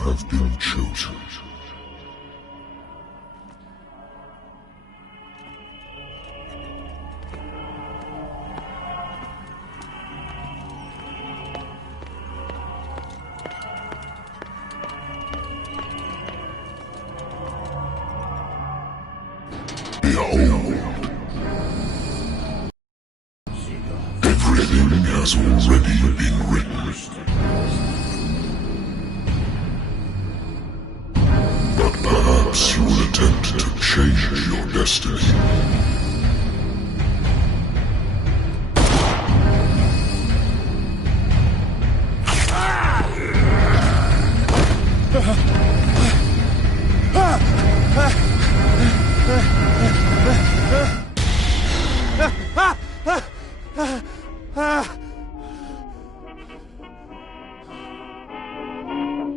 have been chosen. Behold. Everything has already been written. But perhaps you will attempt to change your destiny.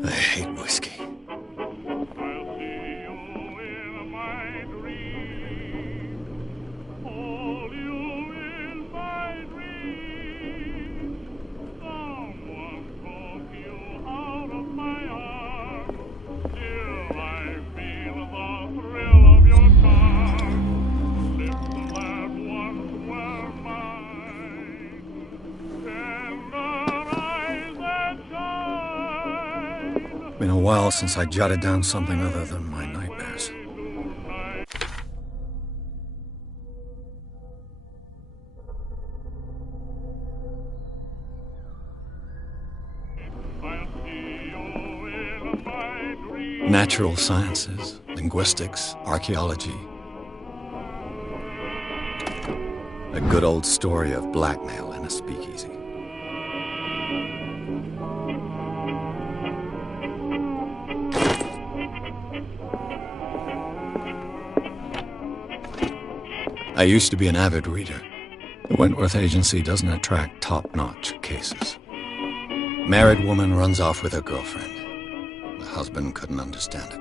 I hate whiskey. Been a while since I jotted down something other than my nightmares. Natural sciences, linguistics, archaeology. A good old story of blackmail in a speakeasy. I used to be an avid reader. The Wentworth Agency doesn't attract top-notch cases. Married woman runs off with her girlfriend. The husband couldn't understand it.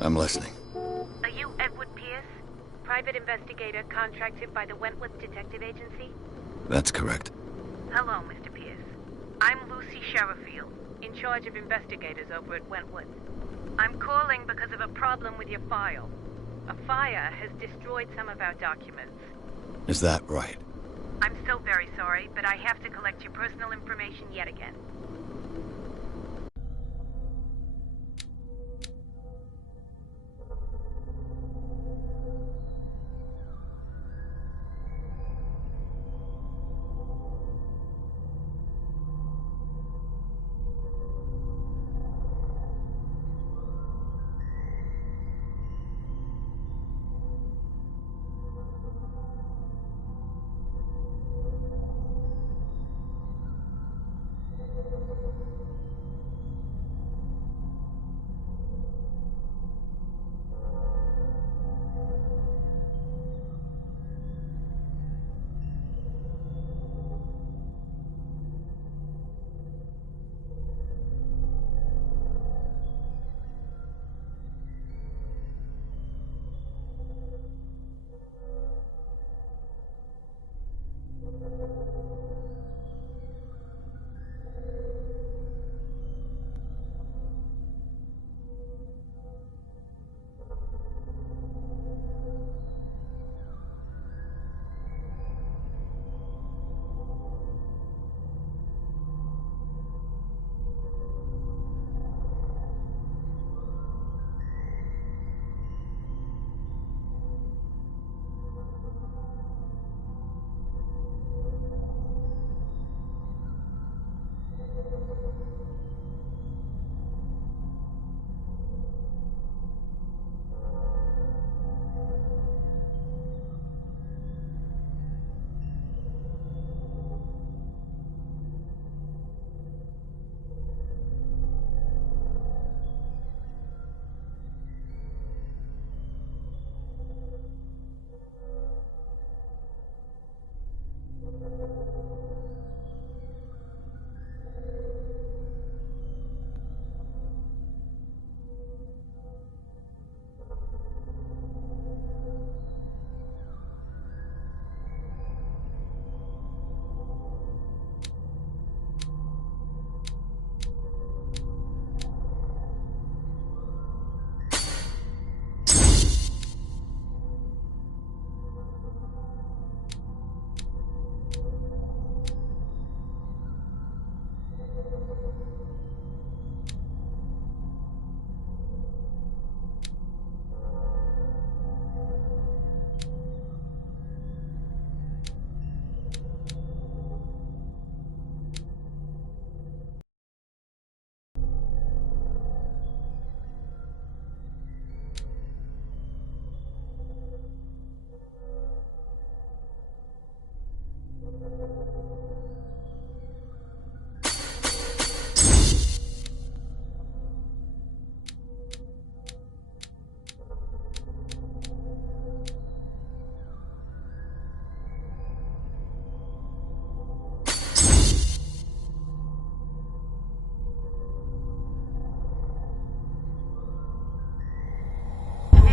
I'm listening. Are you Edward Pierce? Private investigator contracted by the Wentworth Detective Agency? That's correct. Hello, Mr. Pierce. I'm Lucy Sherifield, in charge of investigators over at Wentworth. I'm calling because of a problem with your file. A fire has destroyed some of our documents. Is that right? I'm so very sorry, but I have to collect your personal information yet again.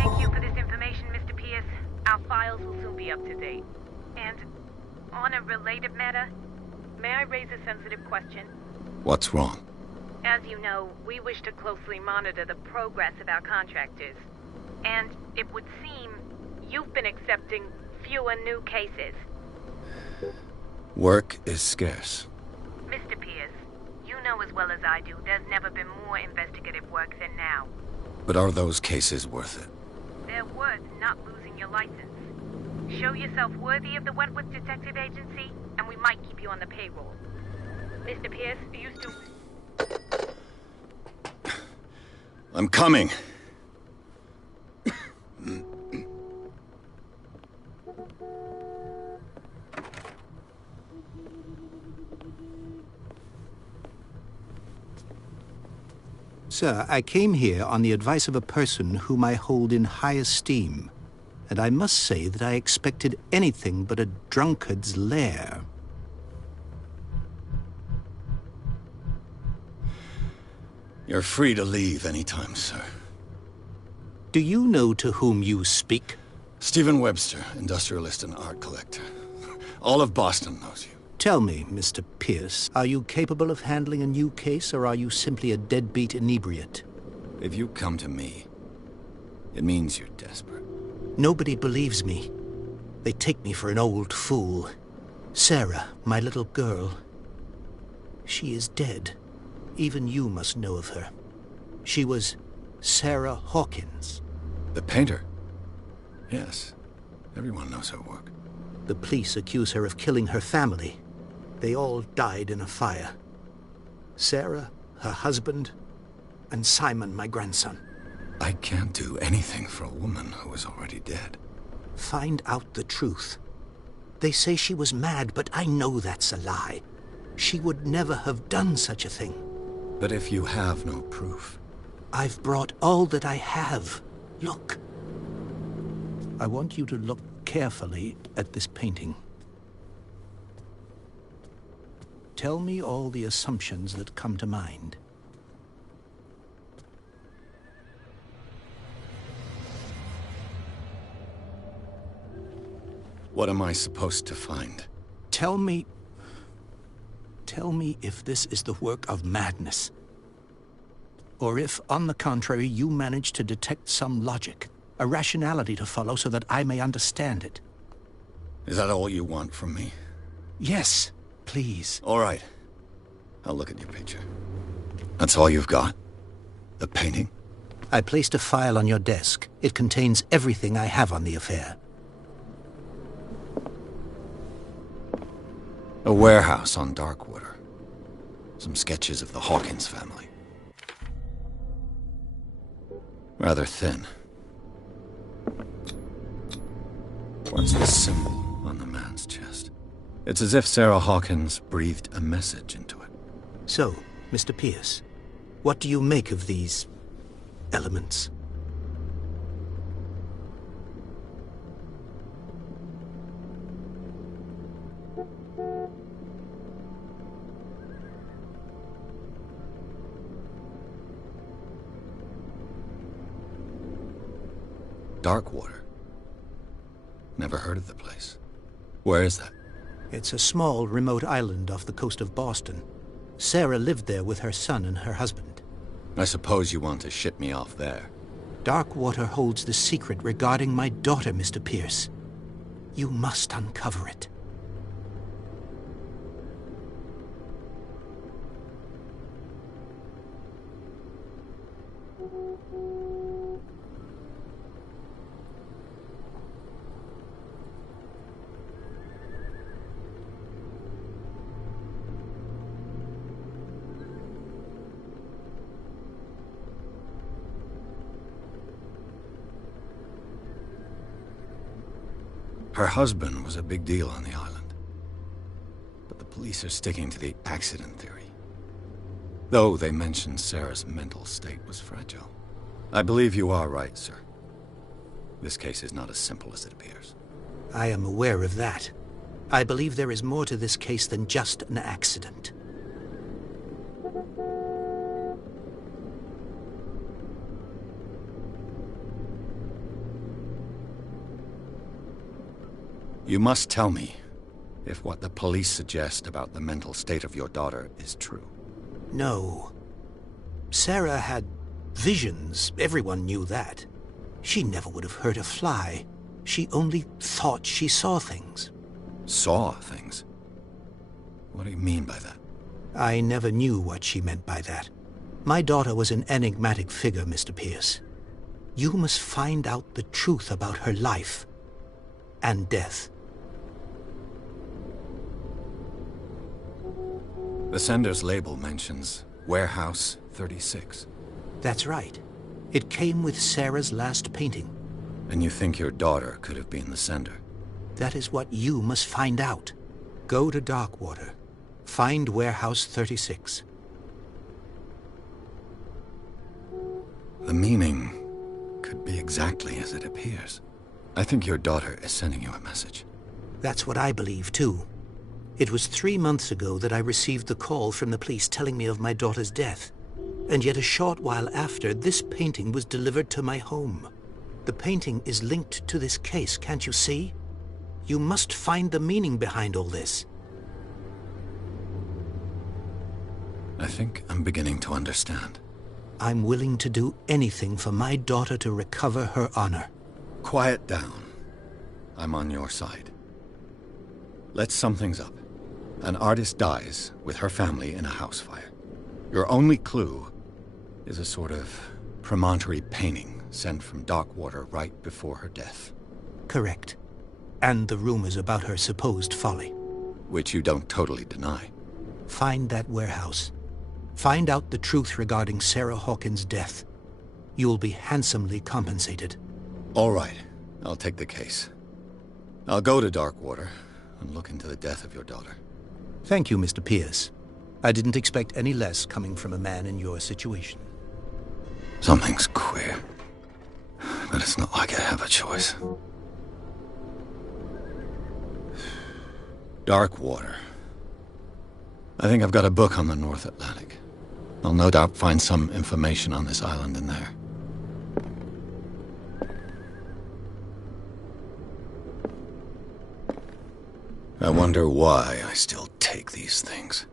Thank you for this information, Mr. Pierce. Our files will soon be up to date. And on a related matter, may I raise a sensitive question? What's wrong? As you know, we wish to closely monitor the progress of our contractors. And it would seem you've been accepting fewer new cases. Work is scarce. Mr. Pierce, you know as well as I do, there's never been more investigative work than now. But are those cases worth it? They're worth not losing your license. Show yourself worthy of the Wentworth Detective Agency, and we might keep you on the payroll. Mr. Pierce, you still... I'm coming. Sir, I came here on the advice of a person whom I hold in high esteem, and I must say that I expected anything but a drunkard's lair. You're free to leave anytime, sir. Do you know to whom you speak? Stephen Webster, industrialist and art collector. All of Boston knows you. Tell me, Mr. Pierce, are you capable of handling a new case, or are you simply a deadbeat inebriate? If you come to me, it means you're desperate. Nobody believes me. They take me for an old fool. Sarah, my little girl, she is dead. Even you must know of her. She was Sarah Hawkins. The painter? Yes. Everyone knows her work. The police accuse her of killing her family. They all died in a fire. Sarah, her husband, and Simon, my grandson. I can't do anything for a woman who is already dead. Find out the truth. They say she was mad, but I know that's a lie. She would never have done such a thing. But if you have no proof... I've brought all that I have. Look. I want you to look carefully at this painting. Tell me all the assumptions that come to mind. What am I supposed to find? Tell me if this is the work of madness. Or if, on the contrary, you manage to detect some logic, a rationality to follow so that I may understand it. Is that all you want from me? Yes, please. All right. I'll look at your picture. That's all you've got? The painting? I placed a file on your desk. It contains everything I have on the affair. A warehouse on Darkwater. Some sketches of the Hawkins family. Rather thin. What's this symbol on the man's chest? It's as if Sarah Hawkins breathed a message into it. So, Mr. Pierce, what do you make of these elements? Darkwater. Never heard of the place. Where is that? It's a small, remote island off the coast of Boston. Sarah lived there with her son and her husband. I suppose you want to ship me off there. Darkwater holds the secret regarding my daughter, Mr. Pierce. You must uncover it. Her husband was a big deal on the island. But the police are sticking to the accident theory. Though they mentioned Sarah's mental state was fragile. I believe you are right, sir. This case is not as simple as it appears. I am aware of that. I believe there is more to this case than just an accident. You must tell me if what the police suggest about the mental state of your daughter is true. No. Sarah had visions. Everyone knew that. She never would have hurt a fly. She only thought she saw things. Saw things? What do you mean by that? I never knew what she meant by that. My daughter was an enigmatic figure, Mr. Pierce. You must find out the truth about her life and death. The sender's label mentions Warehouse 36. That's right. It came with Sarah's last painting. And you think your daughter could have been the sender? That is what you must find out. Go to Darkwater. Find Warehouse 36. The meaning could be exactly as it appears. I think your daughter is sending you a message. That's what I believe, too. It was 3 months ago that I received the call from the police telling me of my daughter's death. And yet a short while after, this painting was delivered to my home. The painting is linked to this case, can't you see? You must find the meaning behind all this. I think I'm beginning to understand. I'm willing to do anything for my daughter to recover her honor. Quiet down. I'm on your side. Let's sum things up. An artist dies with her family in a house fire. Your only clue is a sort of promontory painting sent from Darkwater right before her death. Correct. And the rumors about her supposed folly. Which you don't totally deny. Find that warehouse. Find out the truth regarding Sarah Hawkins' death. You'll be handsomely compensated. All right. I'll take the case. I'll go to Darkwater and look into the death of your daughter. Thank you, Mr. Pierce. I didn't expect any less coming from a man in your situation. Something's queer. But it's not like I have a choice. Darkwater. I think I've got a book on the North Atlantic. I'll no doubt find some information on this island in there. I wonder why I still take these things.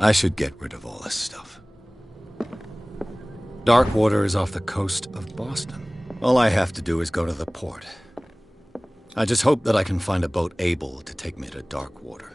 I should get rid of all this stuff. Darkwater is off the coast of Boston. All I have to do is go to the port. I just hope that I can find a boat able to take me to Darkwater.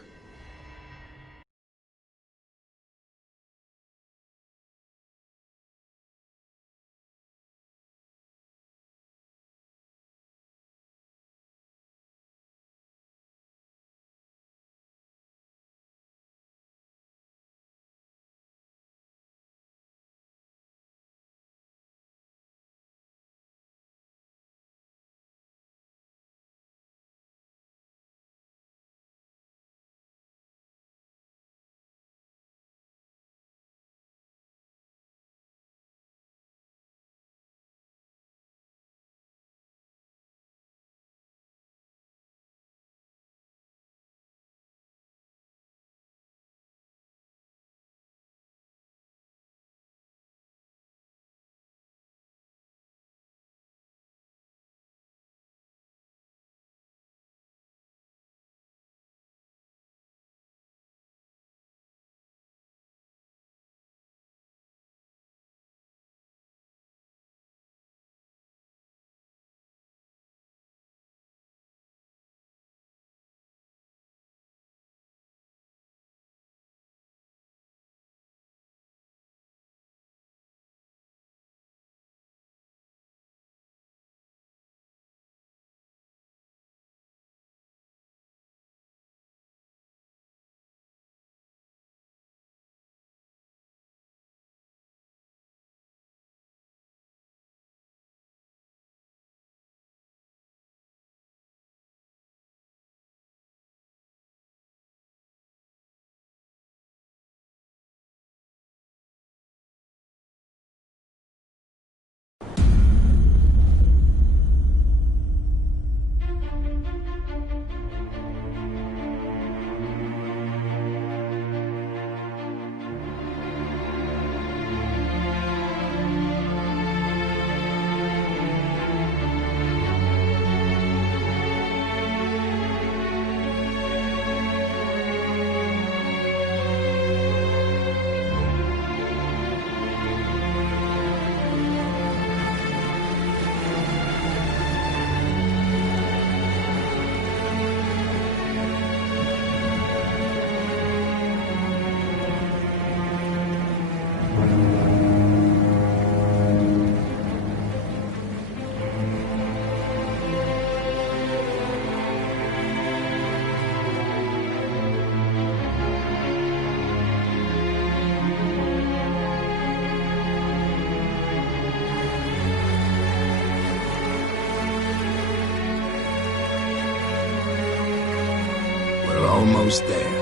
almost there.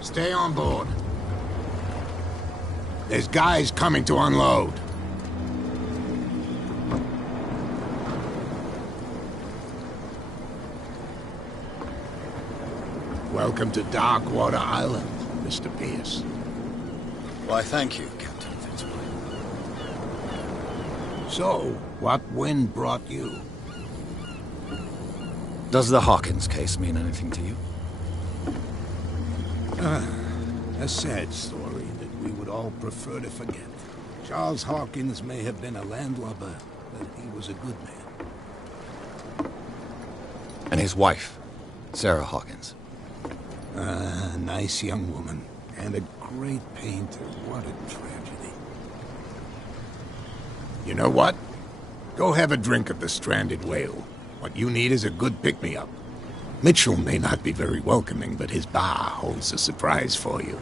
Stay on board. There's guys coming to unload. Welcome to Darkwater Island, Mr. Pierce. Why, thank you, Captain Fitzroy. So, what wind brought you? Does the Hawkins case mean anything to you? A sad story that we would all prefer to forget. Charles Hawkins may have been a landlubber, but he was a good man. And his wife, Sarah Hawkins. A nice young woman, and a great painter. What a tragedy. You know what? Go have a drink at the Stranded Whale. What you need is a good pick-me-up. Mitchell may not be very welcoming, but his bar holds a surprise for you.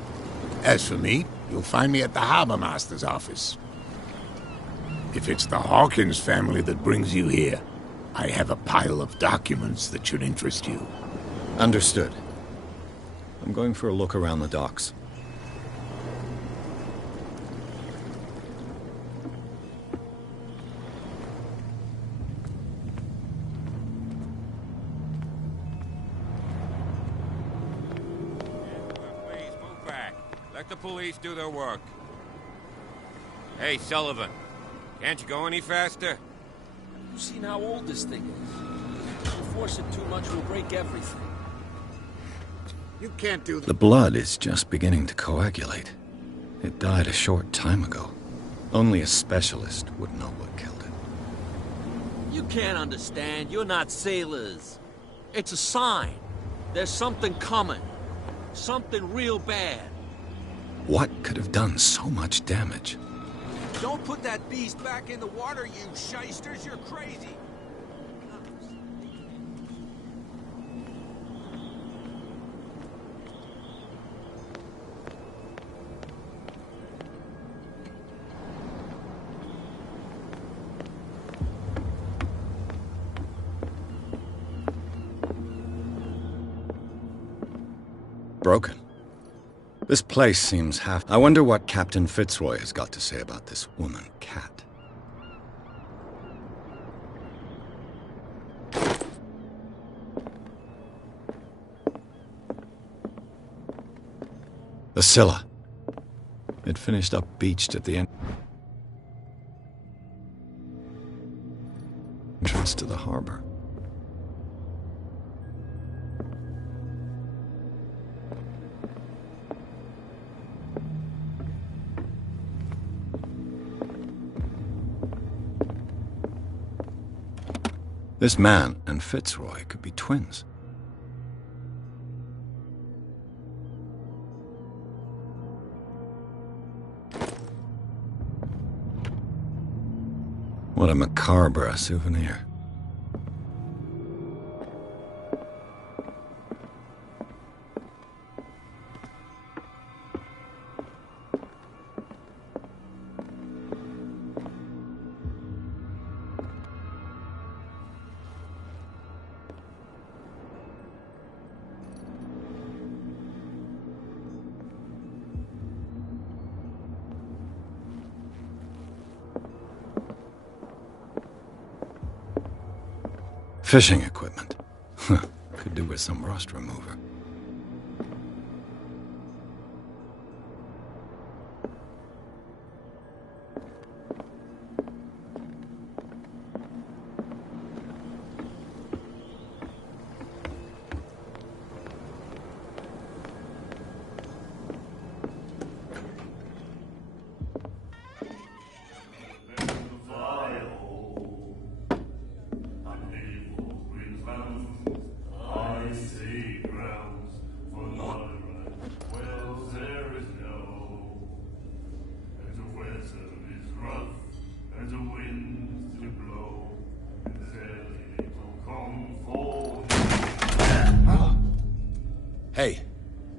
As for me, you'll find me at the Harbor Master's office. If it's the Hawkins family that brings you here, I have a pile of documents that should interest you. Understood. I'm going for a look around the docks. Let the police do their work. Hey, Sullivan. Can't you go any faster? You've seen how old this thing is. If you force it too much, we'll break everything. You can't do The blood is just beginning to coagulate. It died a short time ago. Only a specialist would know what killed it. You can't understand. You're not sailors. It's a sign. There's something coming. Something real bad. What could have done so much damage? Don't put that beast back in the water, you shysters! You're crazy! Broken. This place seems half... I wonder what Captain Fitzroy has got to say about this woman, Cat. The Scylla. It finished up beached at the entrance to the harbor. This man and Fitzroy could be twins. What a macabre souvenir. Fishing equipment. Could do with some rust remover.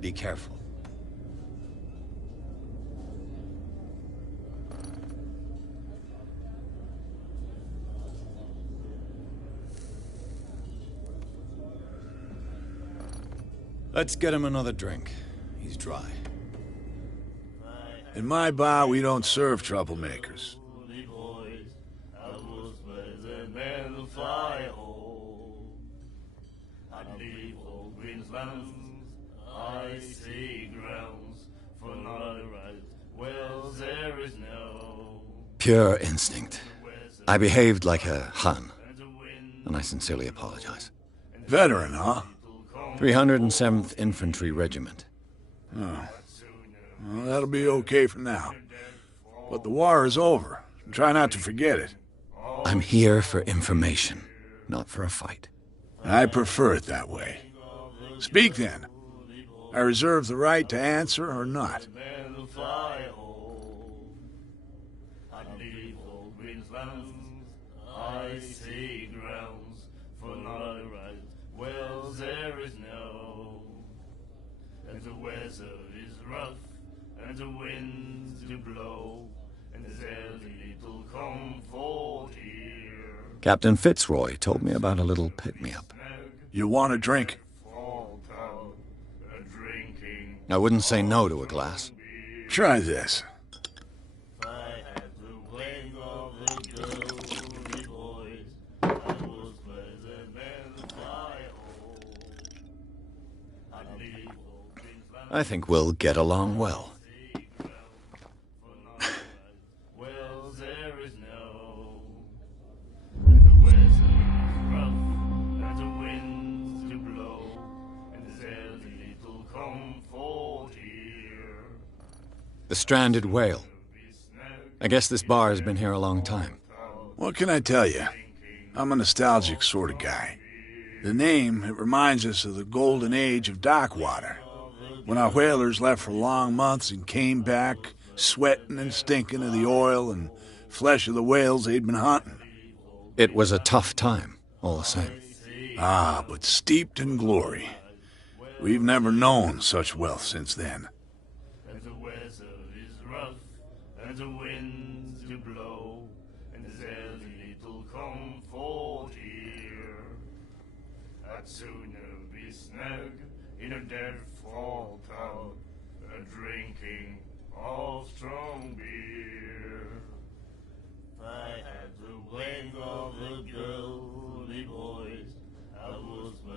Be careful. Let's get him another drink. He's dry. In my bar, we don't serve troublemakers. Pure instinct. I behaved like a Hun, and I sincerely apologize. Veteran, huh? 307th Infantry Regiment. Oh. Well, that'll be okay for now. But the war is over. Try not to forget it. I'm here for information, not for a fight. I prefer it that way. Speak then. I reserve the right to answer or not. And the winds do blow, and there's little comfort here. Captain Fitzroy told me about a little pick-me-up. You want a drink? I wouldn't say no to a glass. Try this. I think we'll get along well. The stranded whale. I guess this bar has been here a long time. What can I tell you? I'm a nostalgic sort of guy. The name, it reminds us of the golden age of dock water, when our whalers left for long months and came back sweating and stinking of the oil and flesh of the whales they'd been hunting. It was a tough time, all the same. Ah, but steeped in glory. We've never known such wealth since then. And the winds do blow, and there's little comfort here. I'd sooner be snug in a dead fall town, drinking of strong beer. I had the wake of the girly boys.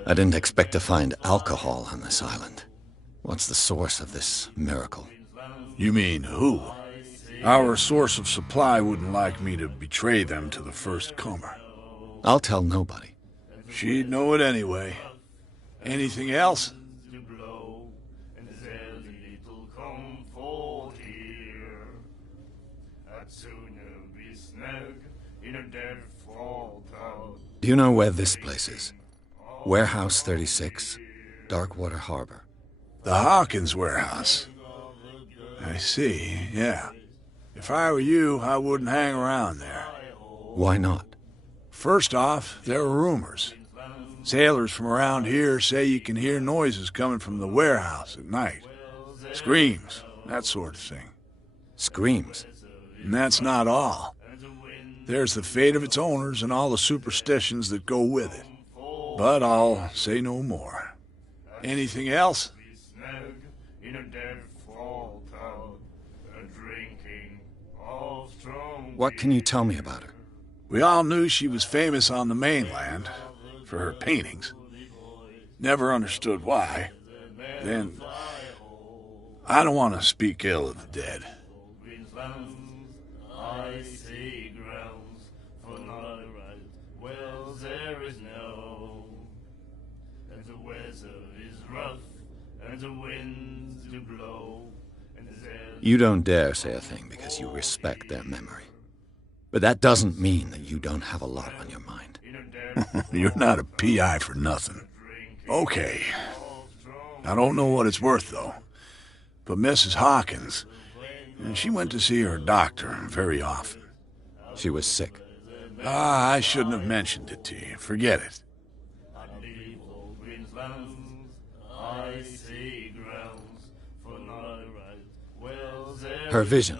I didn't expect to find alcohol on this island. What's the source of this miracle? You mean who? Our source of supply wouldn't like me to betray them to the first comer. I'll tell nobody. She'd know it anyway. Anything else? Do you know where this place is? Warehouse 36, Darkwater Harbor. The Hawkins warehouse. I see, yeah. If I were you, I wouldn't hang around there. Why not? First off, there are rumors. Sailors from around here say you can hear noises coming from the warehouse at night. Screams, that sort of thing. Screams? And that's not all. There's the fate of its owners and all the superstitions that go with it. But I'll say no more. Anything else? What can you tell me about her? We all knew she was famous on the mainland for her paintings. Never understood why. Then, I don't want to speak ill of the dead. You don't dare say a thing because you respect their memory. But that doesn't mean that you don't have a lot on your mind. You're not a PI for nothing. Okay. I don't know what it's worth, though. But Mrs. Hawkins, she went to see her doctor very often. She was sick. Ah, I shouldn't have mentioned it to you. Forget it. Her vision.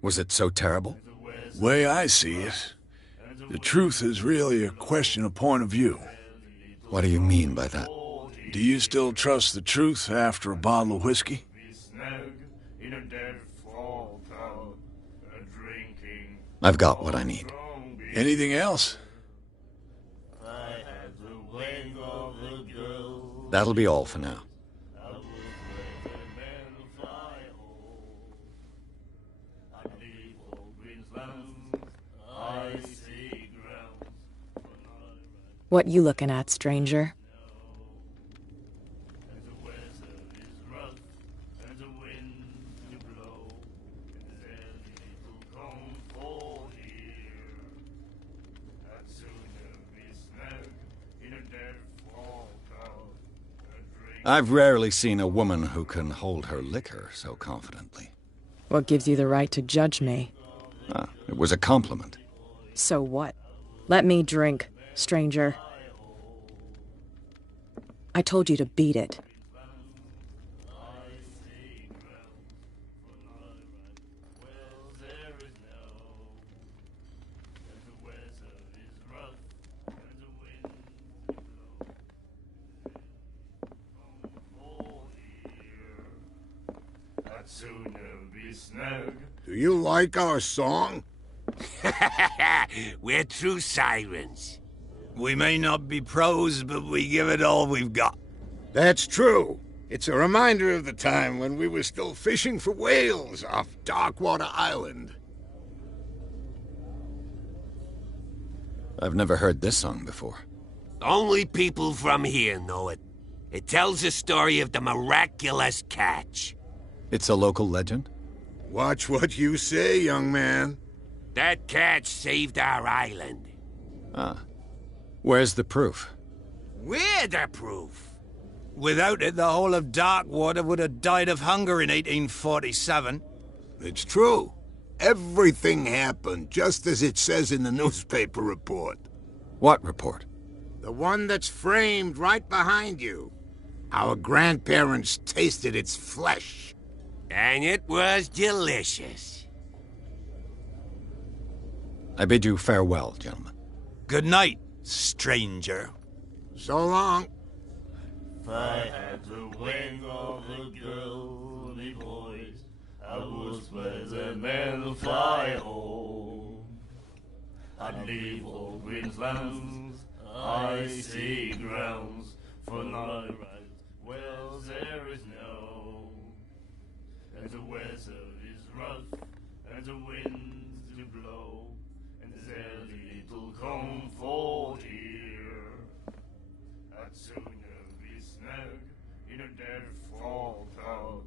Was it so terrible? Way I see it, the truth is really a question of point of view. What do you mean by that? Do you still trust the truth after a bottle of whiskey? I've got what I need. Anything else? That'll be all for now. What you looking at, stranger? I've rarely seen a woman who can hold her liquor so confidently. What gives you the right to judge me? It was a compliment. So what? Let me drink, stranger. I told you to beat it. Do you like our song? We're true sirens. We may not be pros, but we give it all we've got. That's true. It's a reminder of the time when we were still fishing for whales off Darkwater Island. I've never heard this song before. Only people from here know it. It tells the story of the miraculous catch. It's a local legend? Watch what you say, young man. That catch saved our island. Where's the proof? We're the proof. Without it, the whole of Darkwater would have died of hunger in 1847. It's true. Everything happened just as it says in the newspaper report. What report? The one that's framed right behind you. Our grandparents tasted its flesh. And it was delicious. I bid you farewell, gentlemen. Good night, stranger. So long. If I had the wing of a girly voice, I would spread the man fly home. I'd leave all Queensland's icy grounds for night rides. Well, there is no, and the weather is rough, and the winds do blow, and there's little comfort here. I'd sooner be snug in a dead fall tub,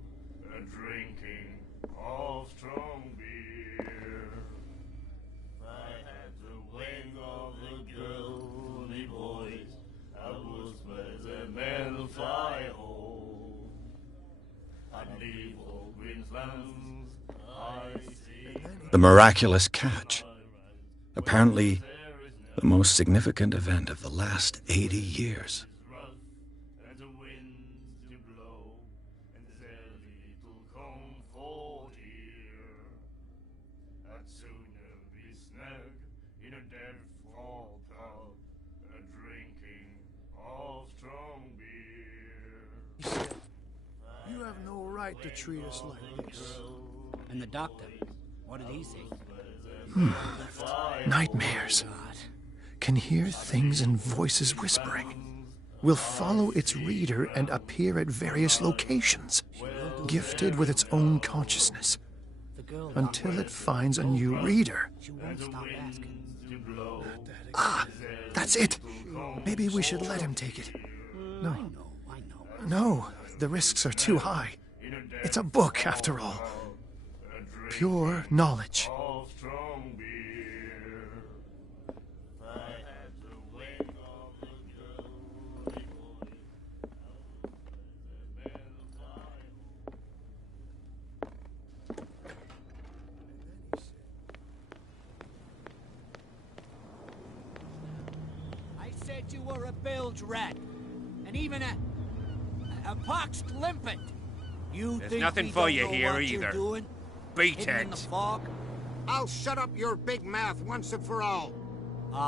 drinking of strong beer. If I had the wing of the girly voice, I would spread the men fly home. I'd leave all Queensland's icy. The miraculous catch. Apparently, the most significant event of the last 80 years. And the winds do blow, and there's little comfort here. I'd sooner be snug in a dead fall tub, drinking of strong beer. You have no right to treat us like this. And the doctor, what did he say? Nightmares. Can hear things and voices whispering. Will follow its reader and appear at various locations, gifted with its own consciousness, until it finds a new reader. She won't stop asking. That's it. Maybe we should let him take it. No. I know. No, the risks are too high. It's a book, after all. Pure knowledge. Of strong beer. If I had the wing of the girly voice, I would spread the men fly home. I said you were a bilge rat, and even a pox limpet. You There's think nothing we for don't you know here what you're either. doing? Beat hidden in the it. fog? I'll shut up your big mouth once and for all.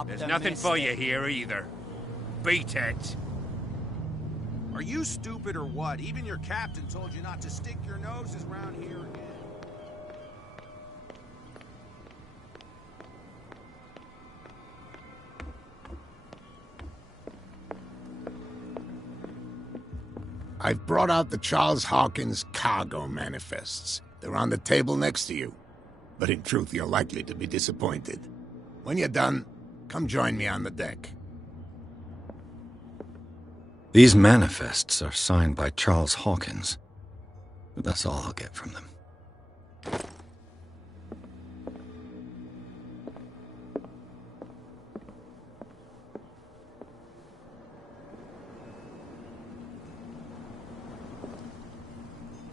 There's nothing for you here either. Beat it. Are you stupid or what? Even your captain told you not to stick your noses around here again. I've brought out the Charles Hawkins cargo manifests. They're on the table next to you. But in truth, you're likely to be disappointed. When you're done, come join me on the deck. These manifests are signed by Charles Hawkins. But that's all I'll get from them.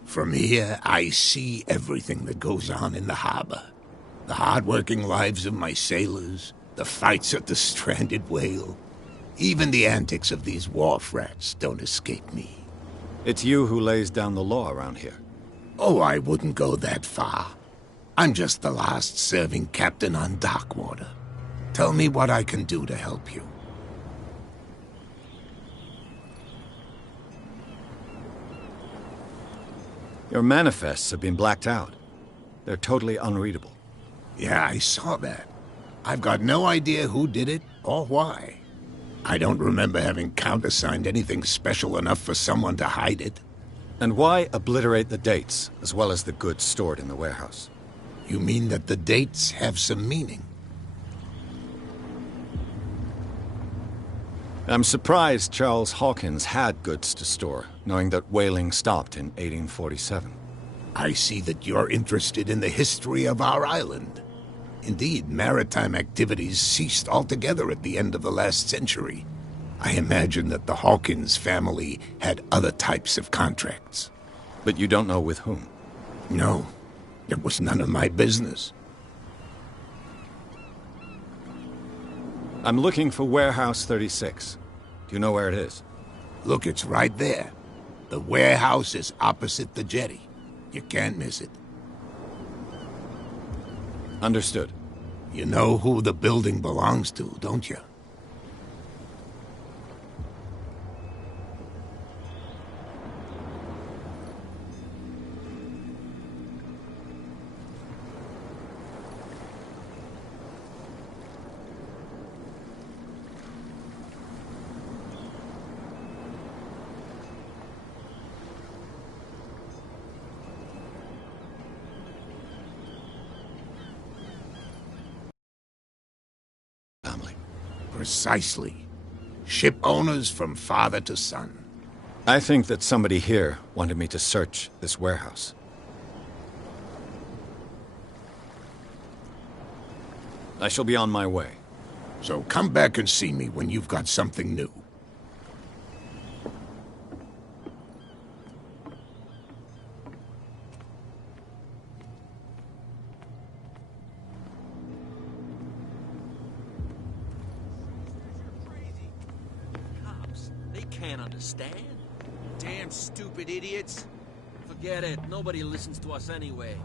From here, I see everything that goes on in the harbor. The hard-working lives of my sailors, the fights at the stranded whale. Even the antics of these wharf rats don't escape me. It's you who lays down the law around here. Oh, I wouldn't go that far. I'm just the last serving captain on Darkwater. Tell me what I can do to help you. Your manifests have been blacked out. They're totally unreadable. Yeah, I saw that. I've got no idea who did it or why. I don't remember having countersigned anything special enough for someone to hide it. And why obliterate the dates, as well as the goods stored in the warehouse? You mean that the dates have some meaning? I'm surprised Charles Hawkins had goods to store, knowing that whaling stopped in 1847. I see that you're interested in the history of our island. Indeed, maritime activities ceased altogether at the end of the last century. I imagine that the Hawkins family had other types of contracts. But you don't know with whom? No, it was none of my business. I'm looking for Warehouse 36. Do you know where it is? Look, it's right there. The warehouse is opposite the jetty. You can't miss it. Understood. You know who the building belongs to, don't you? Precisely. Ship owners from father to son. I think that somebody here wanted me to search this warehouse. I shall be on my way. So come back and see me when you've got something new. Can't understand? Damn stupid idiots. Forget it. Nobody listens to us anyway.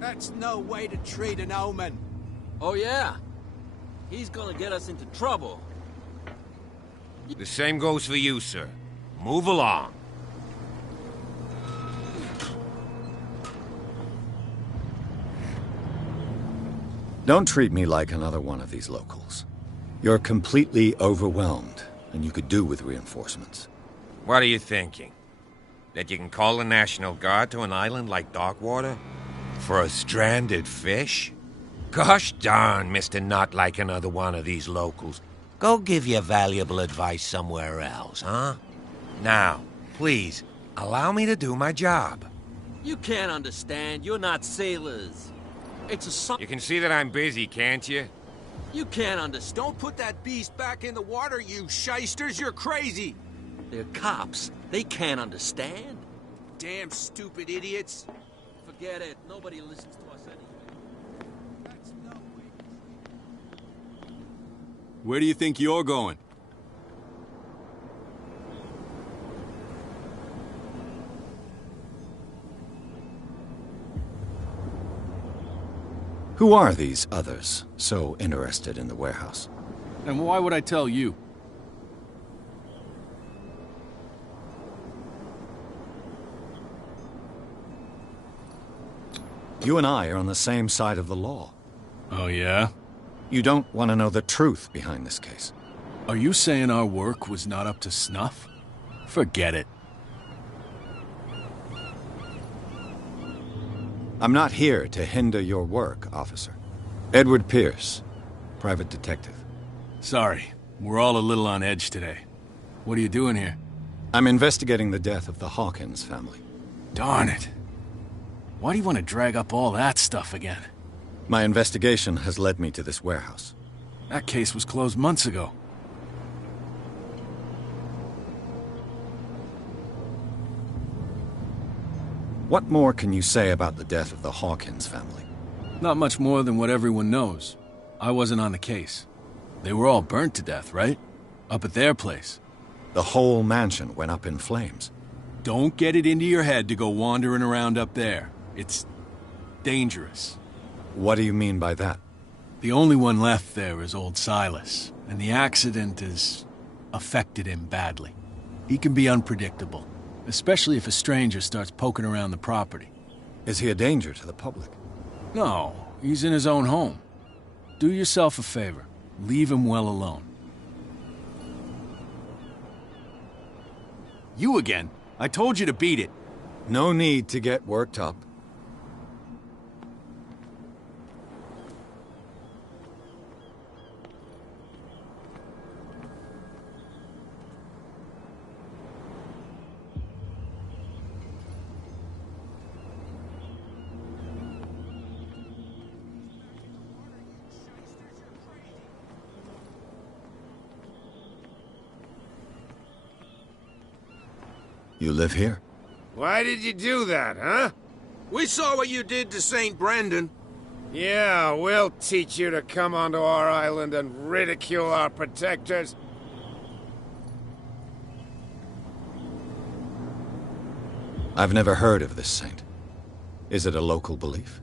That's no way to treat an omen. Oh, yeah? He's gonna get us into trouble. The same goes for you, sir. Move along. Don't treat me like another one of these locals. You're completely overwhelmed, and you could do with reinforcements. What are you thinking? That you can call the National Guard to an island like Darkwater? For a stranded fish? Gosh darn, Mr. Not like another one of these locals. Go give your valuable advice somewhere else, huh? Now, please, allow me to do my job. You can't understand. You're not sailors. It's a sign. You can see that I'm busy, can't you? You can't understand. Don't put that beast back in the water, you shysters. You're crazy. They're cops. They can't understand. Damn stupid idiots. Forget it. Nobody listens to us anyway. That's no way. Where do you think you're going? Who are these others so interested in the warehouse? And why would I tell you? You and I are on the same side of the law. Oh, yeah? You don't want to know the truth behind this case. Are you saying our work was not up to snuff? Forget it. I'm not here to hinder your work, officer. Edward Pierce, private detective. Sorry, we're all a little on edge today. What are you doing here? I'm investigating the death of the Hawkins family. Darn it. Why do you want to drag up all that stuff again? My investigation has led me to this warehouse. That case was closed months ago. What more can you say about the death of the Hawkins family? Not much more than what everyone knows. I wasn't on the case. They were all burnt to death, right? Up at their place. The whole mansion went up in flames. Don't get it into your head to go wandering around up there. It's dangerous. What do you mean by that? The only one left there is old Silas, and the accident has affected him badly. He can be unpredictable, especially if a stranger starts poking around the property. Is he a danger to the public? No, he's in his own home. Do yourself a favor. Leave him well alone. You again. I told you to beat it. No need to get worked up. You live here? Why did you do that, huh? We saw what you did to St. Brendan. Yeah, we'll teach you to come onto our island and ridicule our protectors. I've never heard of this saint. Is it a local belief?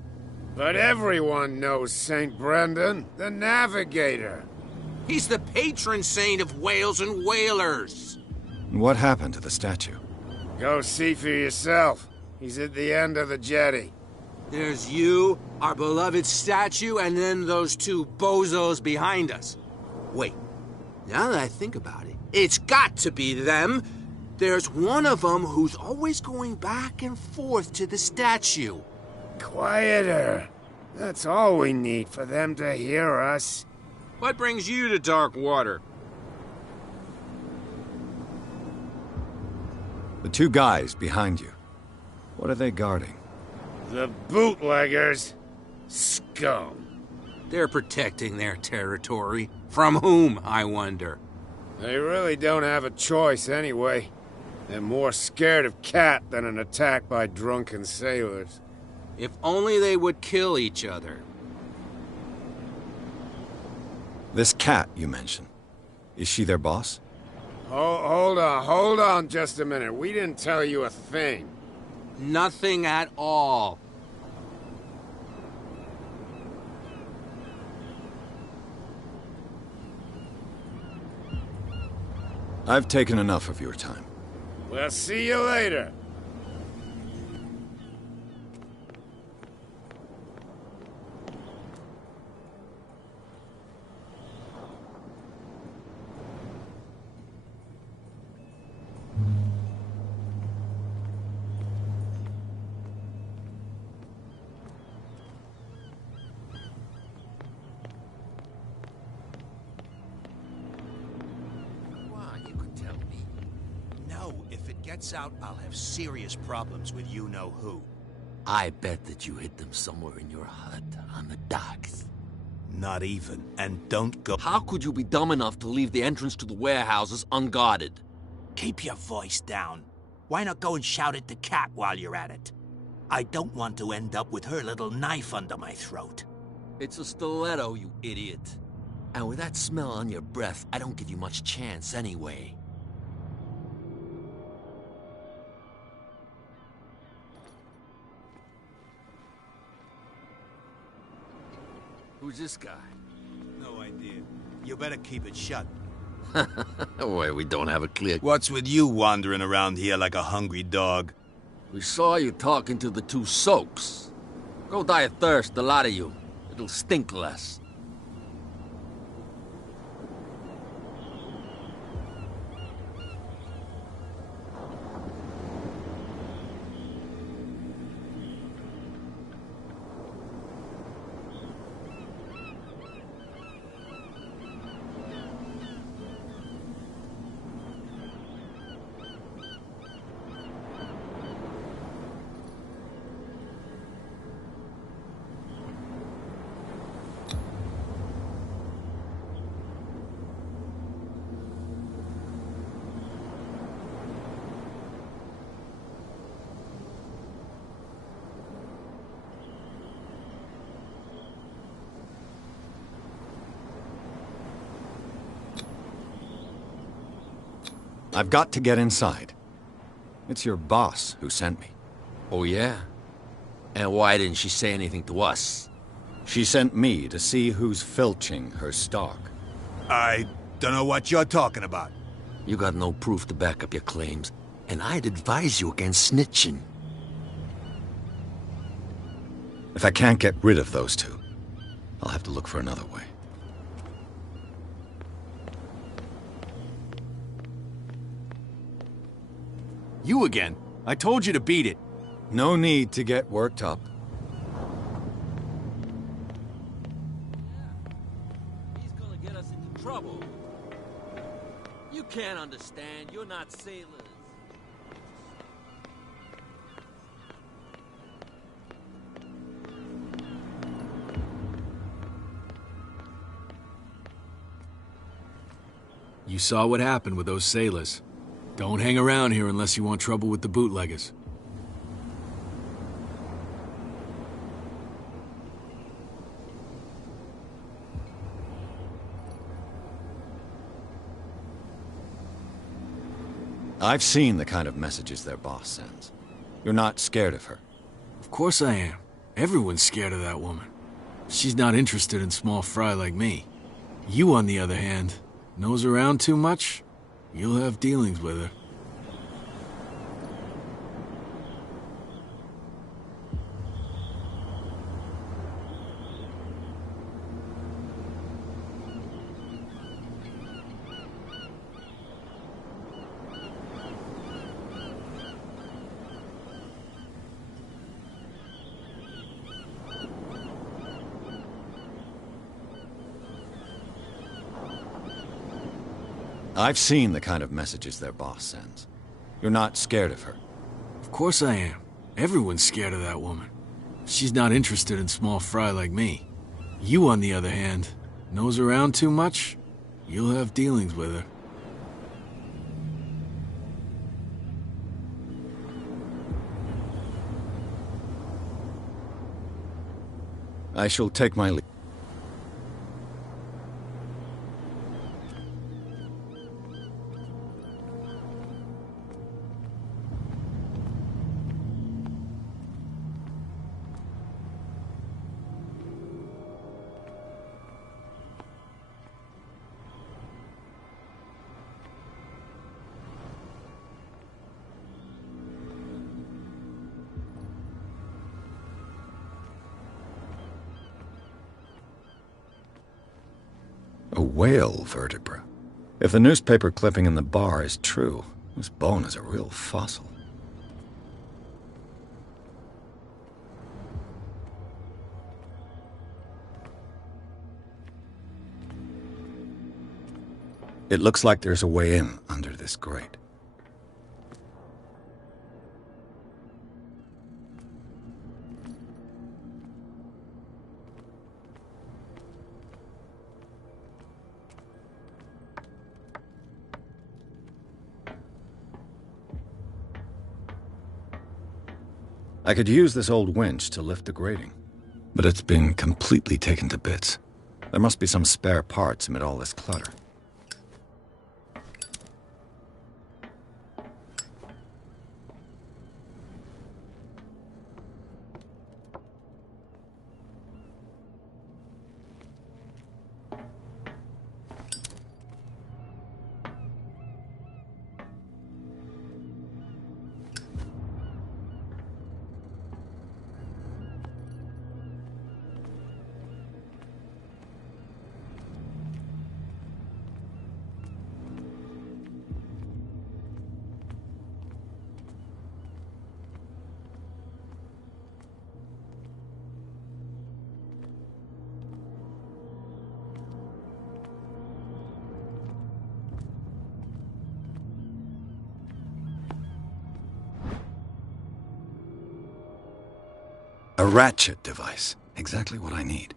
But everyone knows St. Brendan, the Navigator. He's the patron saint of whales and whalers. What happened to the statue? Go see for yourself. He's at the end of the jetty. There's you, our beloved statue, and then those two bozos behind us. Wait, now that I think about it, it's got to be them. There's one of them who's always going back and forth to the statue. Quieter. That's all we need for them to hear us. What brings you to dark water? The two guys behind you. What are they guarding? The bootleggers. Scum. They're protecting their territory. From whom, I wonder? They really don't have a choice anyway. They're more scared of Cat than an attack by drunken sailors. If only they would kill each other. This Cat you mentioned. Is she their boss? Hold on just a minute. We didn't tell you a thing. Nothing at all. I've taken enough of your time. We'll see you later. Out, I'll have serious problems with you-know-who. I bet that you hid them somewhere in your hut on the docks. Not even. And don't go... How could you be dumb enough to leave the entrance to the warehouses unguarded? Keep your voice down. Why not go and shout at the Cat while you're at it? I don't want to end up with her little knife under my throat. It's a stiletto, you idiot. And with that smell on your breath, I don't give you much chance anyway. Who's this guy? No idea. You better keep it shut. Well, we don't have a clear... What's with you wandering around here like a hungry dog? We saw you talking to the two soaks. Go die of thirst, the lot of you. It'll stink less. I've got to get inside. It's your boss who sent me. Oh, yeah? And why didn't she say anything to us? She sent me to see who's filching her stock. I don't know what you're talking about. You got no proof to back up your claims, and I'd advise you against snitching. If I can't get rid of those two, I'll have to look for another way. You again. I told you to beat it. No need to get worked up. He's gonna get us into trouble. You can't understand. You're not sailors. You saw what happened with those sailors. Don't hang around here unless you want trouble with the bootleggers. I've seen the kind of messages their boss sends. You're not scared of her. Of course I am. Everyone's scared of that woman. She's not interested in small fry like me. You, on the other hand, nose around too much, you'll have dealings with her. I've seen the kind of messages their boss sends. You're not scared of her. Of course I am. Everyone's scared of that woman. She's not interested in small fry like me. You, on the other hand, nose around too much, you'll have dealings with her. I shall take my leave. A whale vertebra. If the newspaper clipping in the bar is true, this bone is a real fossil. It looks like there's a way in under this grate. I could use this old winch to lift the grating, but it's been completely taken to bits. There must be some spare parts amid all this clutter. A ratchet device. Exactly what I need.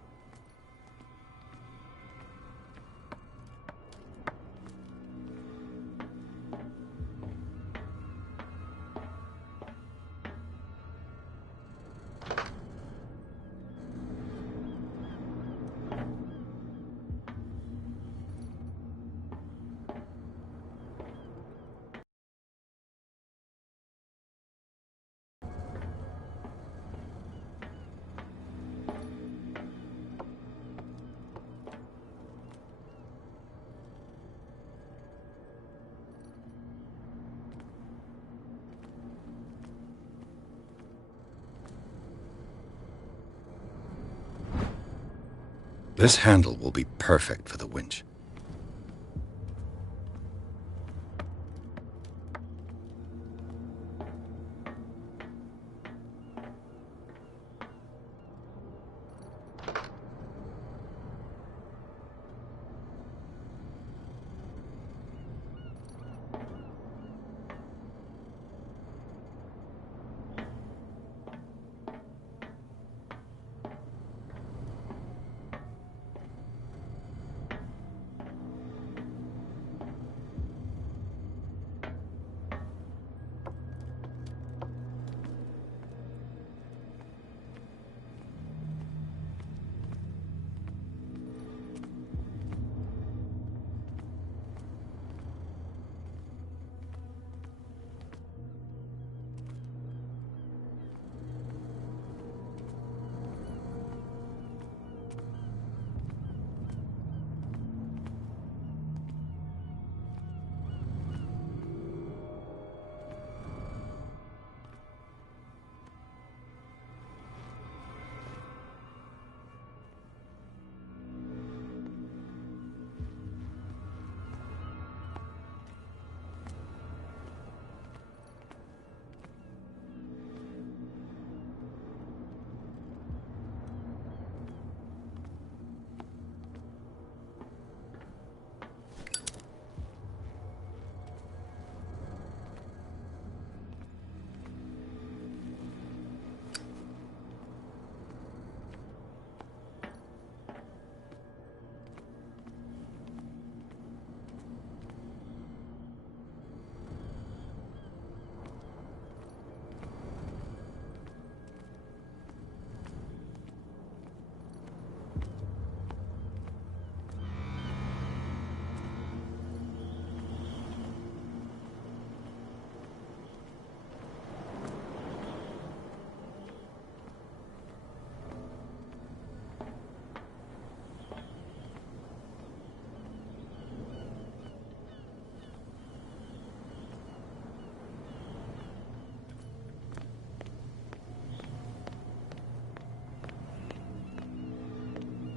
This handle will be perfect for the winch.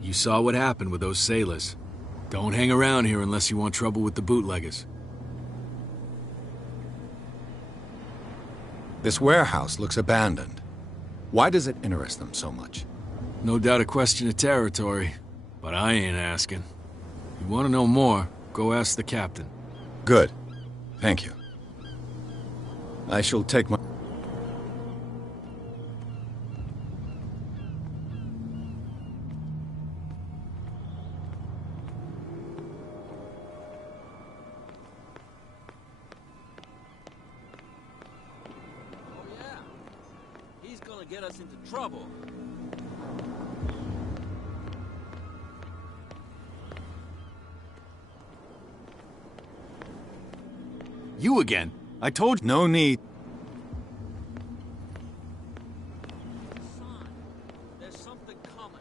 You saw what happened with those sailors. Don't hang around here unless you want trouble with the bootleggers. This warehouse looks abandoned. Why does it interest them so much? No doubt a question of territory, but I ain't asking. You want to know more, go ask the captain. Good. Thank you. I shall take my... Get us into trouble. You again? I told you. No need. There's something coming.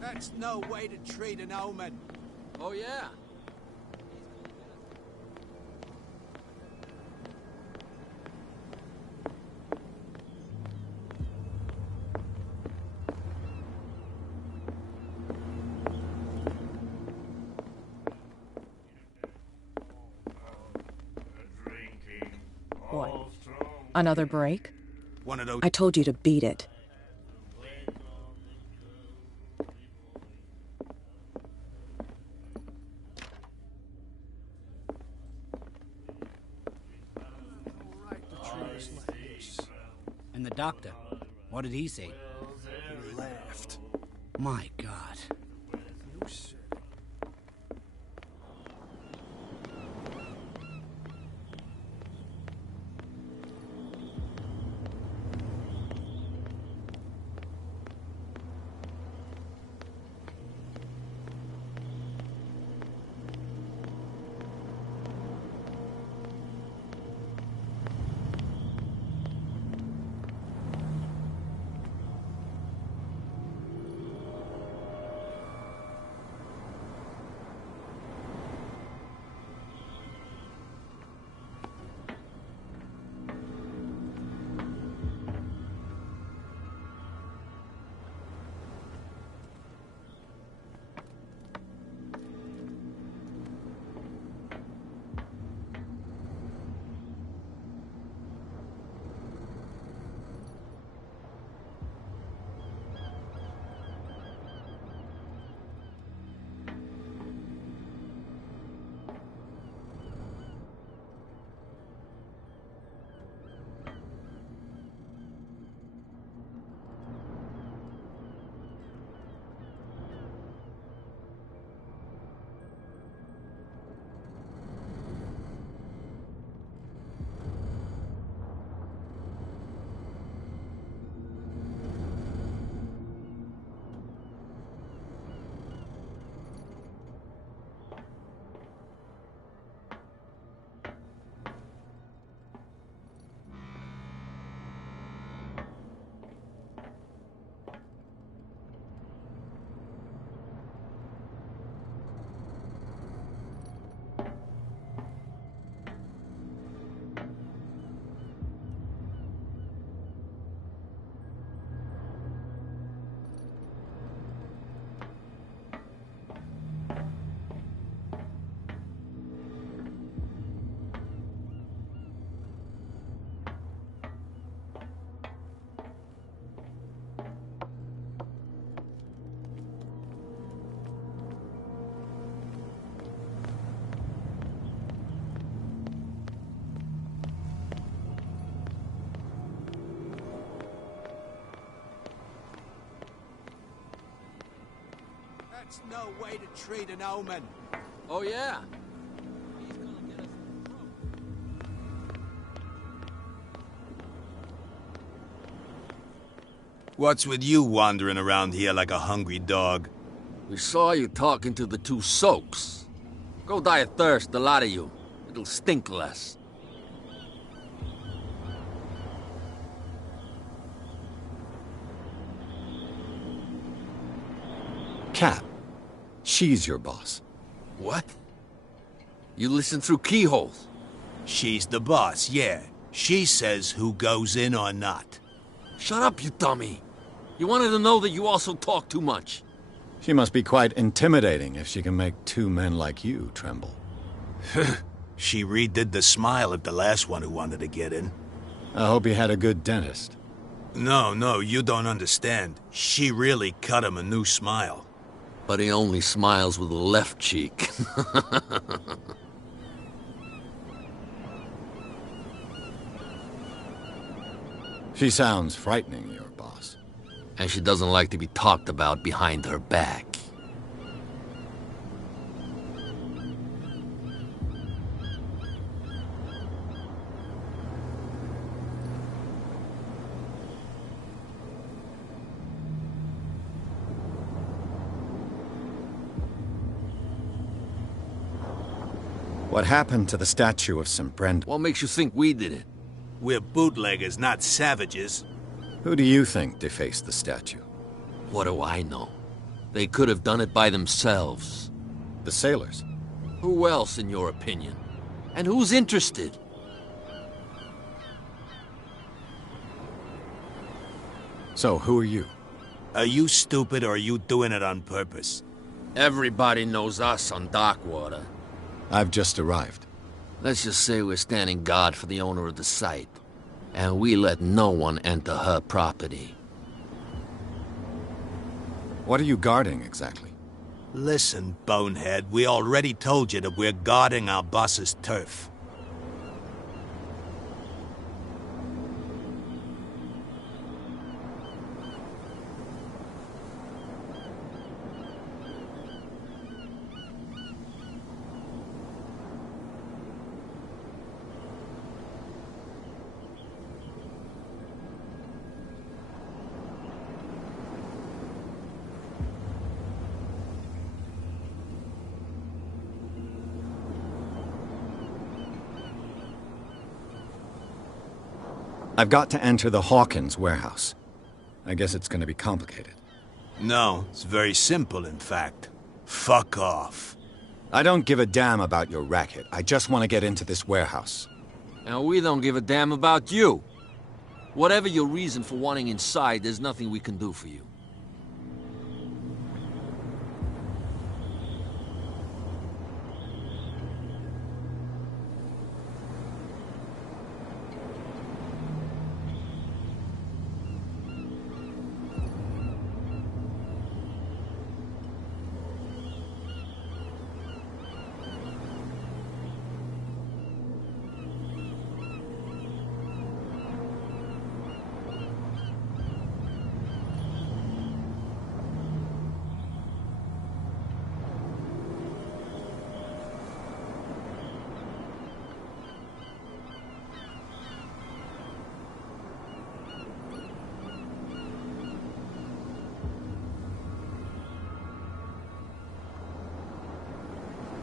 That's no way to treat an omen. Oh, yeah. What? Another break? One of those... I told you to beat it. doctor? What did he say? He laughed. My God. That's no way to treat an omen. Oh, yeah? What's with you wandering around here like a hungry dog? We saw you talking to the two soaks. Go die of thirst, the lot of you. It'll stink less. Cat. She's your boss. What? You listen through keyholes? She's the boss, yeah. She says who goes in or not. Shut up, you dummy. You wanted to know that you also talk too much. She must be quite intimidating if she can make two men like you tremble. She redid the smile at the last one who wanted to get in. I hope he had a good dentist. No, you don't understand. She really cut him a new smile. But he only smiles with the left cheek. She sounds frightening, your boss. And she doesn't like to be talked about behind her back. What happened to the statue of St. Brendan? What makes you think we did it? We're bootleggers, not savages. Who do you think defaced the statue? What do I know? They could have done it by themselves. The sailors? Who else, in your opinion? And who's interested? So, who are you? Are you stupid or are you doing it on purpose? Everybody knows us on Darkwater. I've just arrived. Let's just say we're standing guard for the owner of the site. And we let no one enter her property. What are you guarding, exactly? Listen, bonehead, we already told you that we're guarding our boss's turf. I've got to enter the Hawkins warehouse. I guess it's going to be complicated. No, it's very simple, in fact. Fuck off. I don't give a damn about your racket. I just want to get into this warehouse. And we don't give a damn about you. Whatever your reason for wanting inside, there's nothing we can do for you.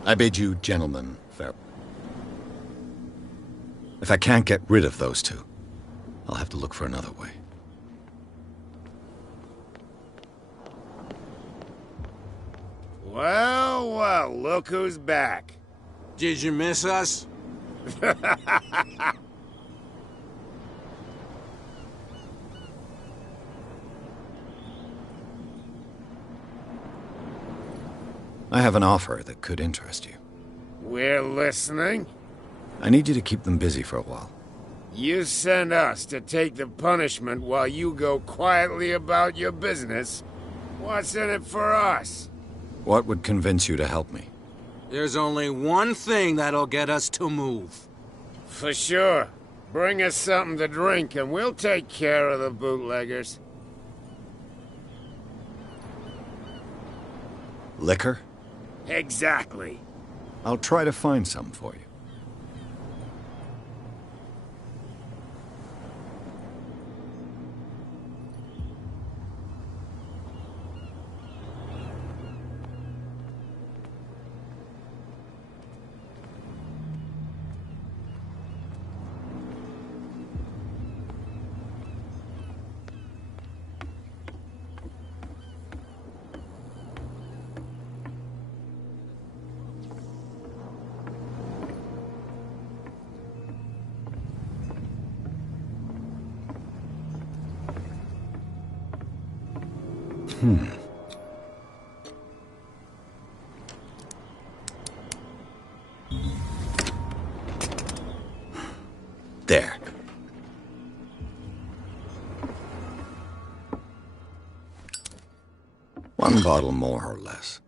I bid you, gentlemen, farewell. If I can't get rid of those two, I'll have to look for another way. Well, well, look who's back. Did you miss us? I have an offer that could interest you. We're listening. I need you to keep them busy for a while. You send us to take the punishment while you go quietly about your business. What's in it for us? What would convince you to help me? There's only one thing that'll get us to move. For sure. Bring us something to drink and we'll take care of the bootleggers. Liquor? Exactly. I'll try to find some for you. There. One bottle more or less.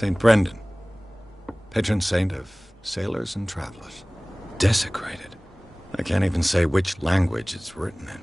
St. Brendan, patron saint of sailors and travelers. Desecrated. I can't even say which language it's written in.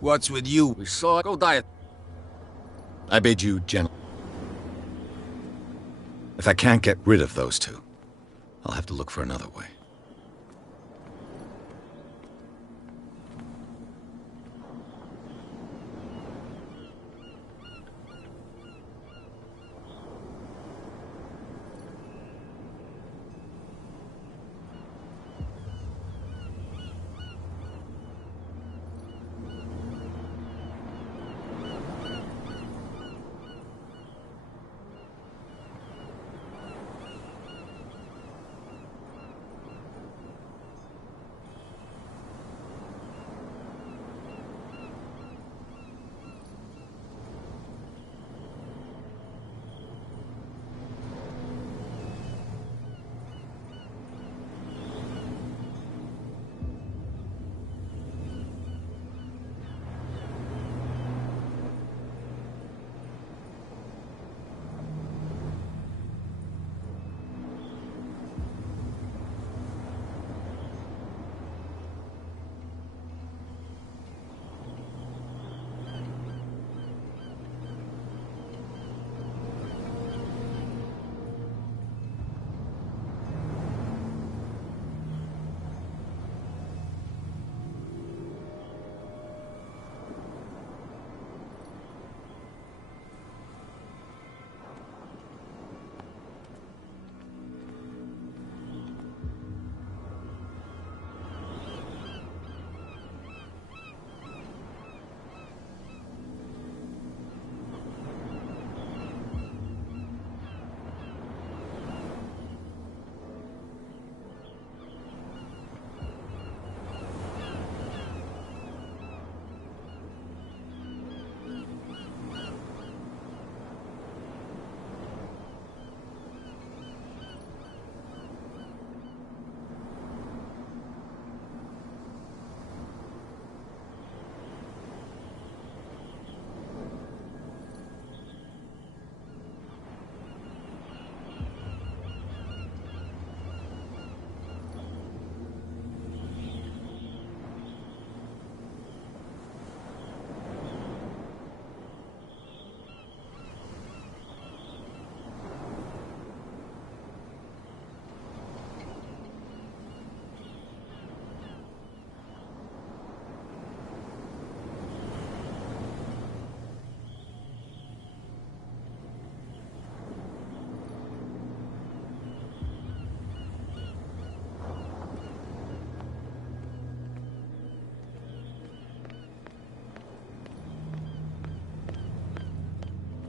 What's with you? We saw it. Go die. I bid you gentle. If I can't get rid of those two, I'll have to look for another way.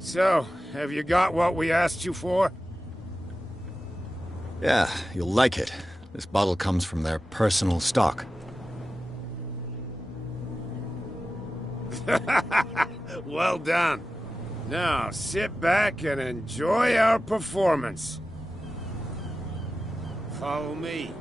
So, have you got what we asked you for? Yeah, you'll like it. This bottle comes from their personal stock. Well done. Now, sit back and enjoy our performance. Follow me.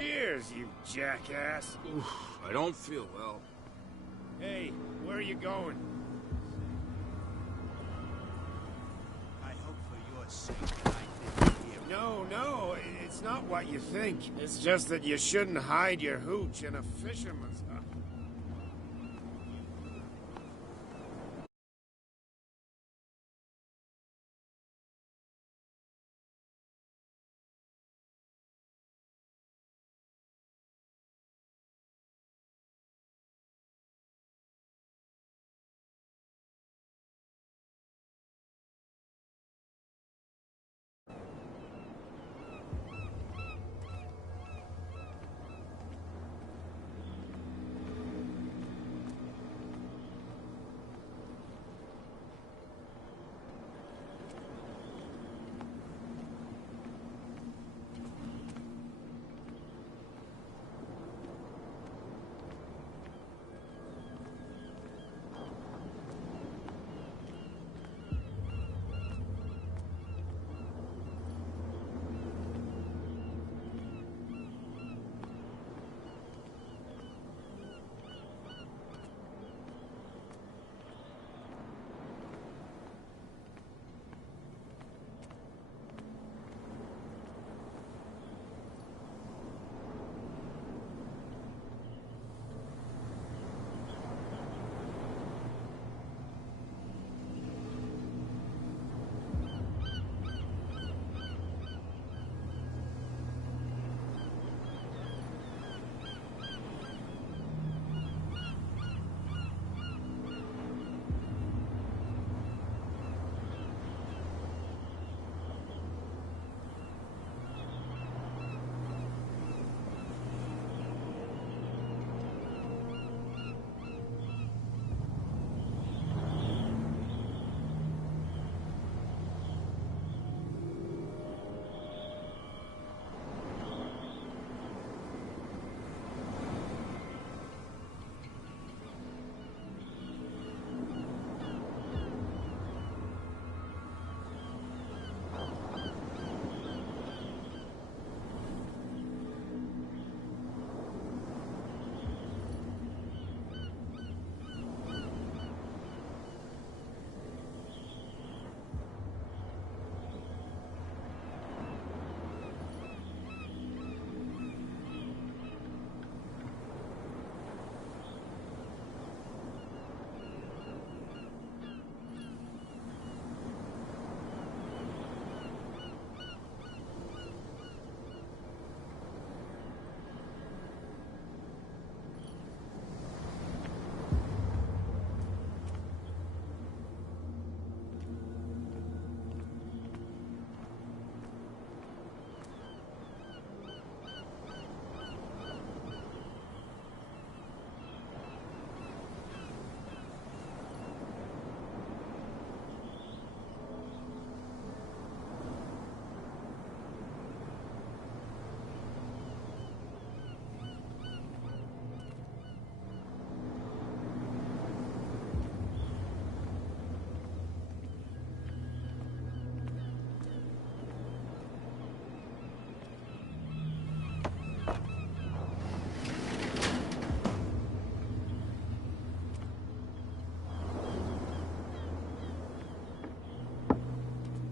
Cheers, you jackass. Oof, I don't feel well. Hey, where are you going? I hope for your sake that I didn't hear. No, it's not what you think. It's just that you shouldn't hide your hooch in a fisherman's hut.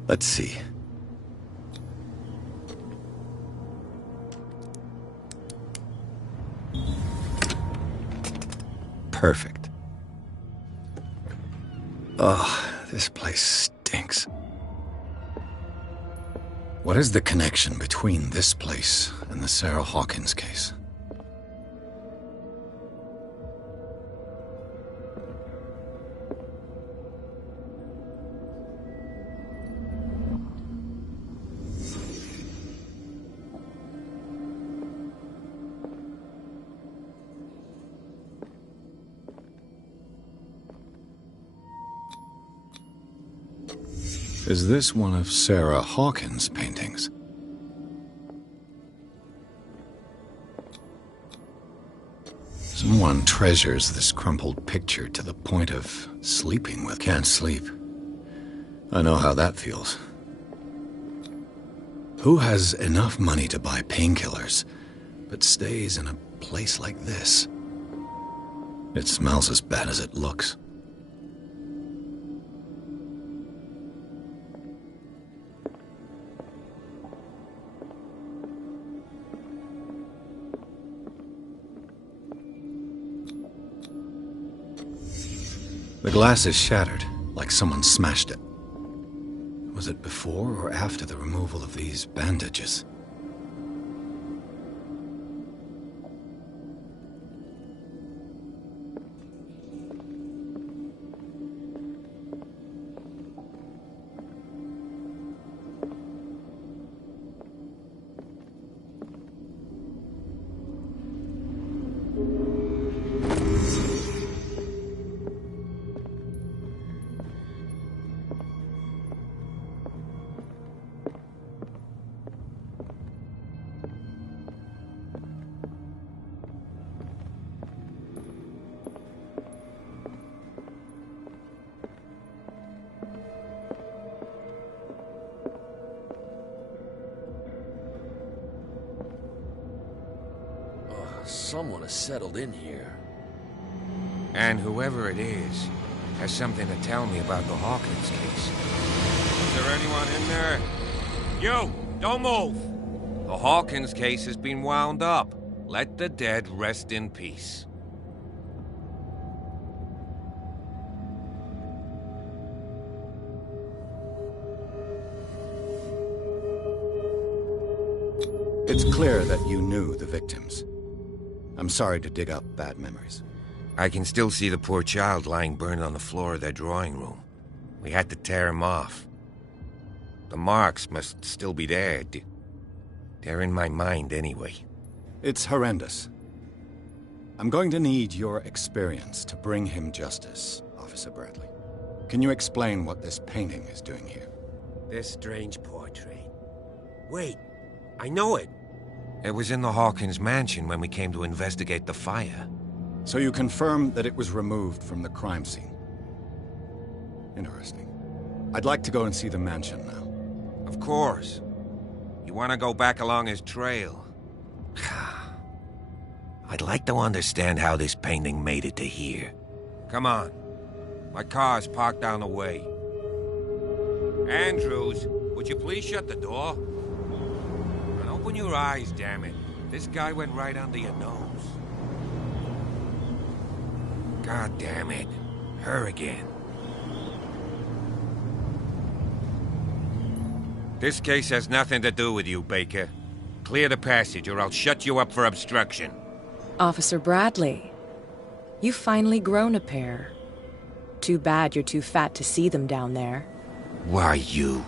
Let's see. Perfect. Oh, this place stinks. What is the connection between this place and the Sarah Hawkins case? Is this one of Sarah Hawkins' paintings? Someone treasures this crumpled picture to the point of sleeping with. Can't sleep. I know how that feels. Who has enough money to buy painkillers, but stays in a place like this? It smells as bad as it looks. The glass is shattered, like someone smashed it. Was it before or after the removal of these bandages? Someone has settled in here. And whoever it is has something to tell me about the Hawkins case. Is there anyone in there? You! Don't move! The Hawkins case has been wound up. Let the dead rest in peace. It's clear that you knew the victims. I'm sorry to dig up bad memories. I can still see the poor child lying burned on the floor of their drawing room. We had to tear him off. The marks must still be there. They're in my mind anyway. It's horrendous. I'm going to need your experience to bring him justice, Officer Bradley. Can you explain what this painting is doing here? This strange portrait. Wait, I know it. It was in the Hawkins mansion when we came to investigate the fire. So you confirm that it was removed from the crime scene? Interesting. I'd like to go and see the mansion now. Of course. You want to go back along his trail? I'd like to understand how this painting made it to here. Come on. My car's parked down the way. Andrews, would you please shut the door? And open your eyes, damn it. This guy went right under your nose. God damn it. Her again. This case has nothing to do with you, Baker. Clear the passage or I'll shut you up for obstruction. Officer Bradley, you've finally grown a pair. Too bad you're too fat to see them down there. Why you?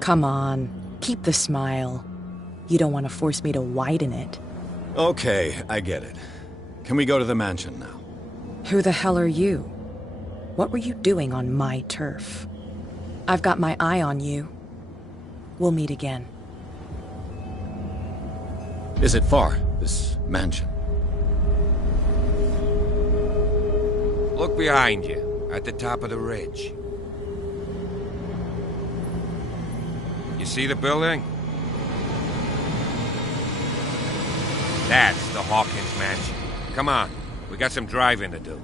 Come on, keep the smile. You don't want to force me to widen it. Okay, I get it. Can we go to the mansion now? Who the hell are you? What were you doing on my turf? I've got my eye on you. We'll meet again. Is it far, this mansion? Look behind you, at the top of the ridge. You see the building? That's the Hawkins mansion. Come on, we got some driving to do.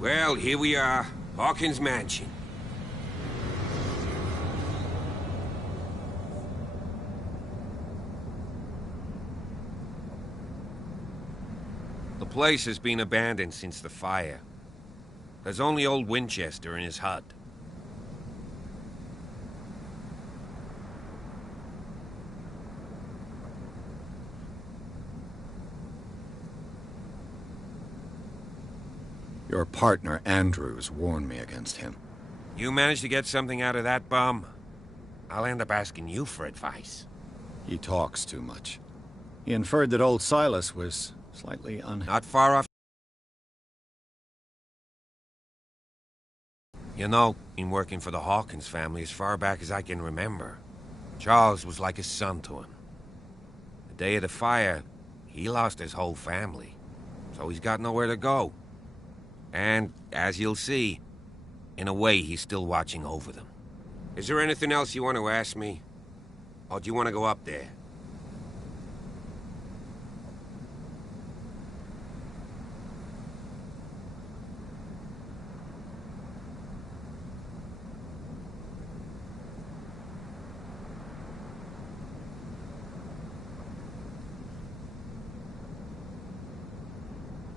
Well, here we are. Hawkins Mansion. The place has been abandoned since the fire. There's only old Winchester in his hut. Your partner, Andrews, warned me against him. You managed to get something out of that bum? I'll end up asking you for advice. He talks too much. He inferred that old Silas was slightly Not far off. You know, been working for the Hawkins family as far back as I can remember. Charles was like a son to him. The day of the fire, he lost his whole family, so he's got nowhere to go. And, as you'll see, in a way, he's still watching over them. Is there anything else you want to ask me? Or do you want to go up there?